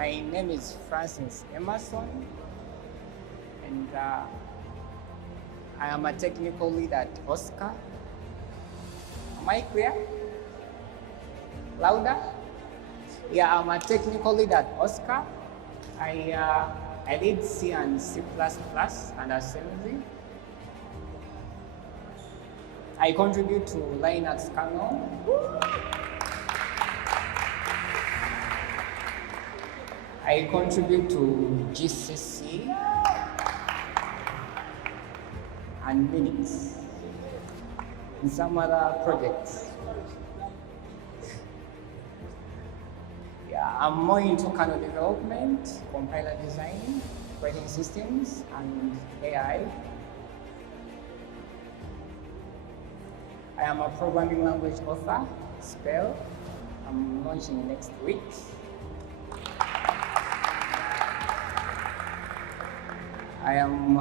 My name is Phrunsys Emmerson, and I am a technical lead at OSCA. Am I clear? Louder? Yeah, I'm a technical lead at OSCA. I lead C and C++ and assembly. I contribute to Linux Kernel. I contribute to GCC and Minix and some other projects. Yeah, I'm more into kernel development, compiler design, operating systems, and AI. I am a programming language author, Spell. I'm launching next week. I am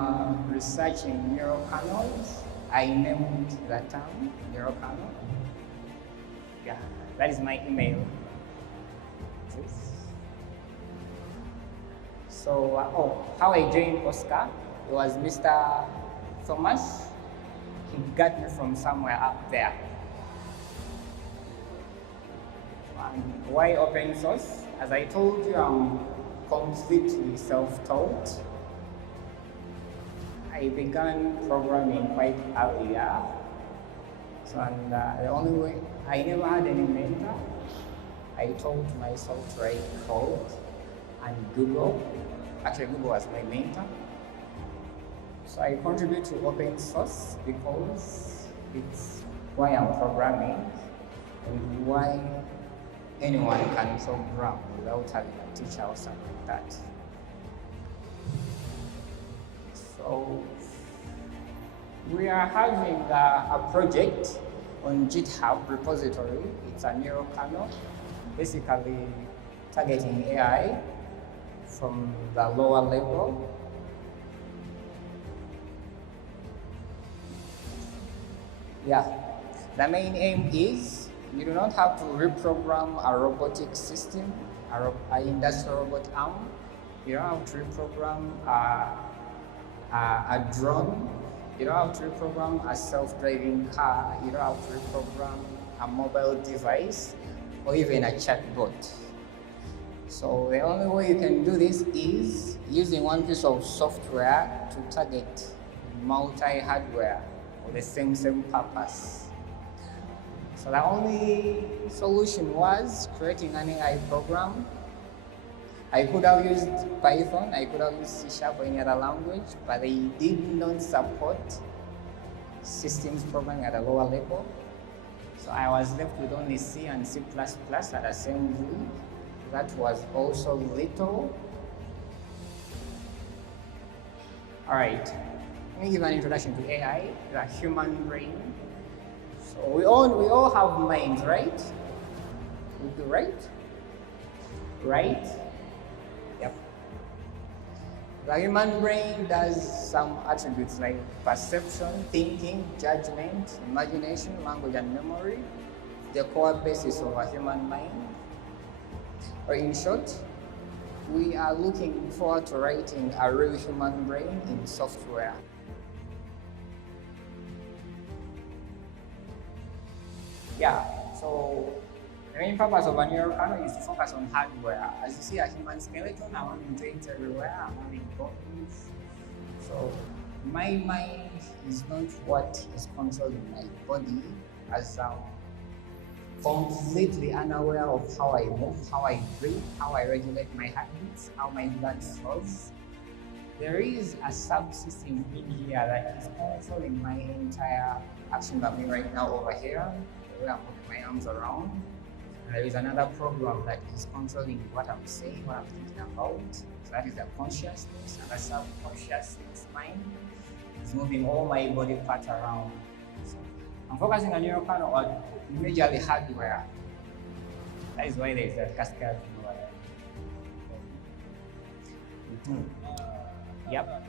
researching neural kernels. I named the term neural kernel. Yeah, that is my email. So, how I joined OSCA, it was Mr. Thomas. He got me from somewhere up there. And why open source? As I told you, I'm completely self-taught. I began programming quite earlier. So, and the only way, I never had any mentor. I taught myself to write code and Google. Actually, Google was my mentor. So I contribute to open source because it's why I'm programming and why anyone can program without having a teacher or something like that. So we are having a project on GitHub repository. It's a neural kernel, basically targeting AI from the lower level. Yeah, the main aim is you do not have to reprogram a robotic system, an industrial robot arm. You don't have to reprogram a drone. You don't have to reprogram a self-driving car. You don't have to reprogram a mobile device or even a chatbot. So the only way you can do this is using one piece of software to target multi-hardware for the same purpose. So the only solution was creating an AI program. I could have used Python, I could have used C# or any other language, but they did not support systems programming at a lower level. So I was left with only C and C++ at assembly. That was also little. All right, let me give an introduction to AI, the human brain. So we all have minds, right? We do, right? Right? Yep. The human brain does some attributes like perception, thinking, judgment, imagination, language, and memory. The core basis of a human mind. Or in short, we are looking forward to writing a real human brain in software. Yeah, so the main purpose of a neural kernel is to focus on hardware. As you see a human skeleton, I want joints everywhere, I'm having bones. So my mind is not what is controlling my body, as I'm completely unaware of how I move, how I breathe, how I regulate my heartbeats, how my blood flows. There is a subsystem in here that is controlling my entire action that I'm doing right now over here, the way I'm moving my arms around. And there is another program that is controlling what I'm saying, what I'm thinking about. So that is the consciousness, and the subconsciousness mind is moving all my body parts around. So I'm focusing on neural kernel on majorly hardware. That is why there is that cascade. Yep.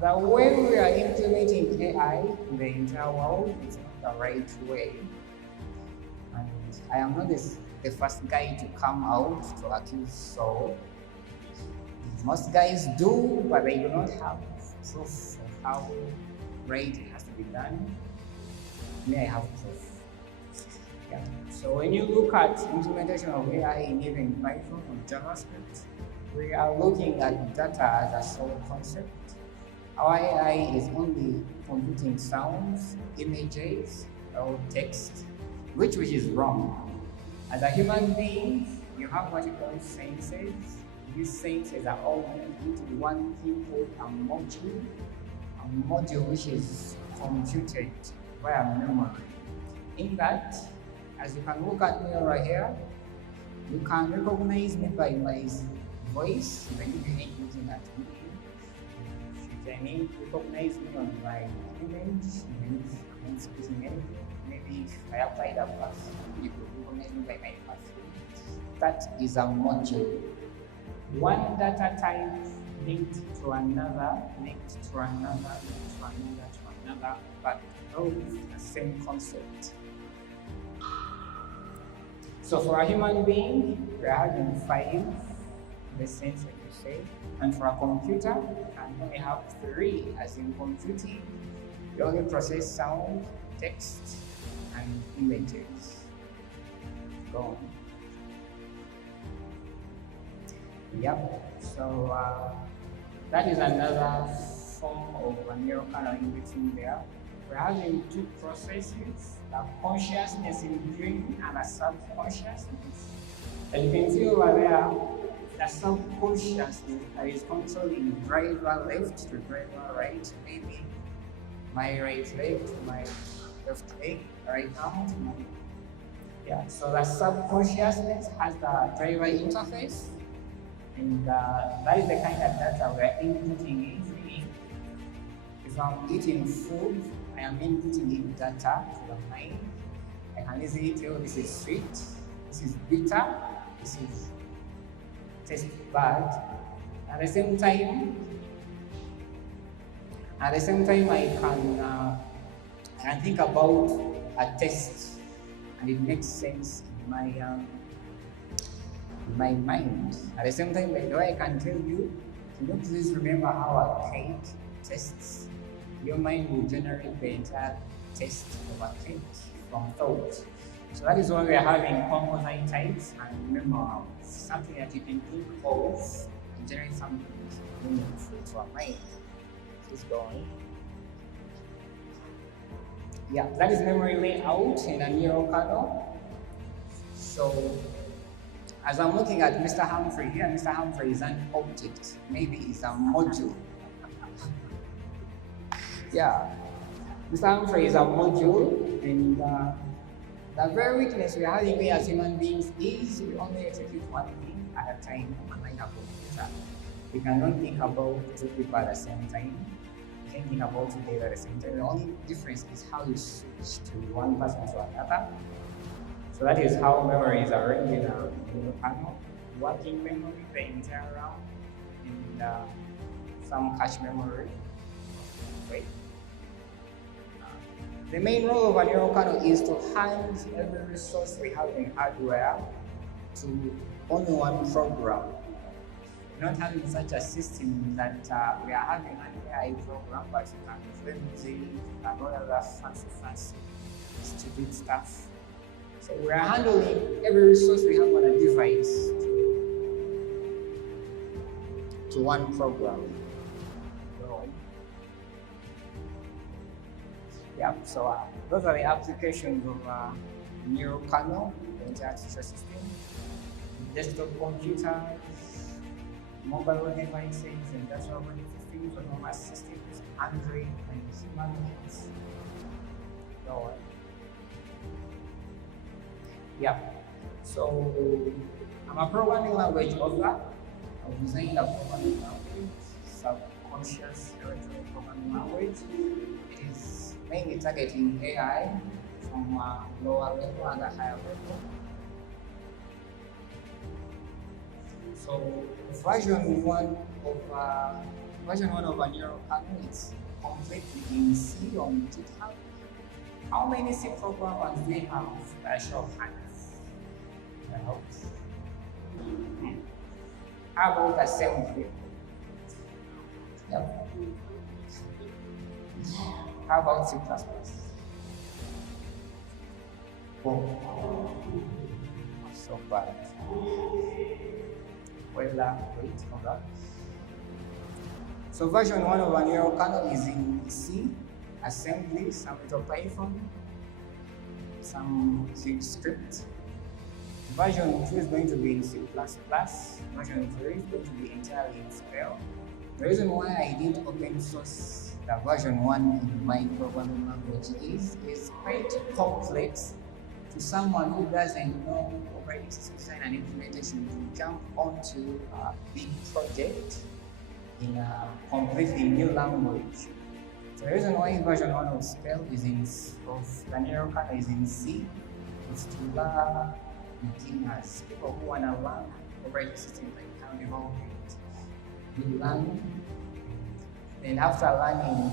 The way we are implementing AI in the entire world is not the right way. And I am not the first guy to come out to accuse Saul. Most guys do, but they do not have proof of how right it has to be done. Me, I have proof. Yeah. So when you look at implementation of AI in even Python or JavaScript, we are looking at data as a sole concept. Our AI is only computing sounds, images, or text, which is wrong. As a human being, you have what you call senses. These senses are all into one thing called a module which is computed via memory. In that, as you can look at me right here, you can recognize me by my voice, even if you ain't looking at me. You can recognize me on my image, even if I ain't speaking anything. Maybe if I applied a perfume, you could recognize me by my perfume. That is a module. One data type linked to another, linked to another, linked to another, to another, but all the same concept. So for a human being, we are having 5, in the sense that you say, and for a computer, we can only have 3, as in computing. We only process sound, text, and images. Go on. Yep. So that is another form of a neural kernel in between there. We're having 2 processes, a consciousness in brain and a subconsciousness. And you can see over there, the subconsciousness is controlling driver left to driver right, maybe my right leg to my left leg right now. Yeah, so the subconsciousness has the driver interface, and that is the kind of data we are inputting easily. If I'm eating food, I am inputting in data to the mind. I can easily tell this is sweet, this is bitter, this is tastes bad. At the same time, I can think about a taste, and it makes sense in my mind. At the same time, the way I can tell you, can you please remember how a cake tastes? Your mind will generate the entire taste of a cake from thought. So that is why we are having composite types and memory, something that you can think of and generate something meaningful to our mind. Please go on. Yeah, that is memory layout in a neural kernel. So as I'm looking at Mr. Humphrey here, Mr. Humphrey is an object, maybe it's a module. Yeah, Mr. Humphrey is a module, and the very weakness we are having here as human beings is we only execute one thing at a time unlike a computer. We cannot think about 2 people at the same time. We can't think about 2 data at the same time. The only difference is how you switch to one person to another. So that is how memory is arranged in a kernel. Working memory, the entire RAM, and some cache memory. Right? The main role of a neural kernel is to hand every resource we have in hardware to only one program. We're not having such a system that we are having an AI program, but you can play music, you can do other fancy stupid stuff. So we are handling every resource we have on a device to one program. Yeah, so those are the applications of neural kernel, the entire teacher system, desktop computers, mobile devices, industrial operating systems, autonomous systems, Android, and human beings. Yeah, so I'm a programming language author. I've designed a programming language, subconscious electronic programming language. It is mainly targeting AI from a lower level and a higher level. So version one of a neural kernel is completely in C on GitHub. How many C programmers do we have? By show of hands. How about assembly? Yep. How about C++? Oh, so bad. Well, wait, hold on. So version 1 of a neural kernel is in C, assembly, some little Python, some huge script. Version 2 is going to be in C++. Version 3 is going to be entirely in Spell. The reason why I did open source the version 1 in my programming language is quite complex to someone who doesn't know operating system design and implementation to jump onto a big project in a completely new language. So the reason why version 1 of Spell is the neural kernel is in C is to learn beginners, people who want to learn operating systems like how development. You learn, then after learning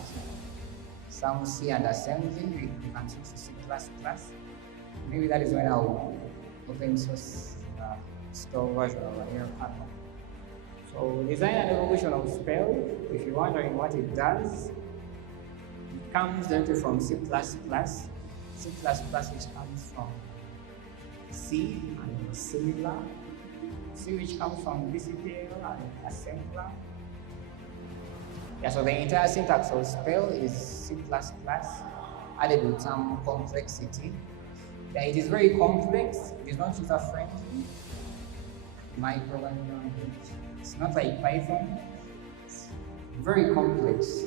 some C and assembly, you can switch to C++. Maybe that is when I'll open source Spell version of a neural kernel. So design and evolution of Spell, if you're wondering what it does, it comes directly from C++, which comes from C and similar, C which comes from BCPL and assembler. Yeah, so the entire syntax of Spell is C++ added with some complexity. Yeah, it is very complex, it is not user-friendly. My programming language. It's not like Python, it's very complex.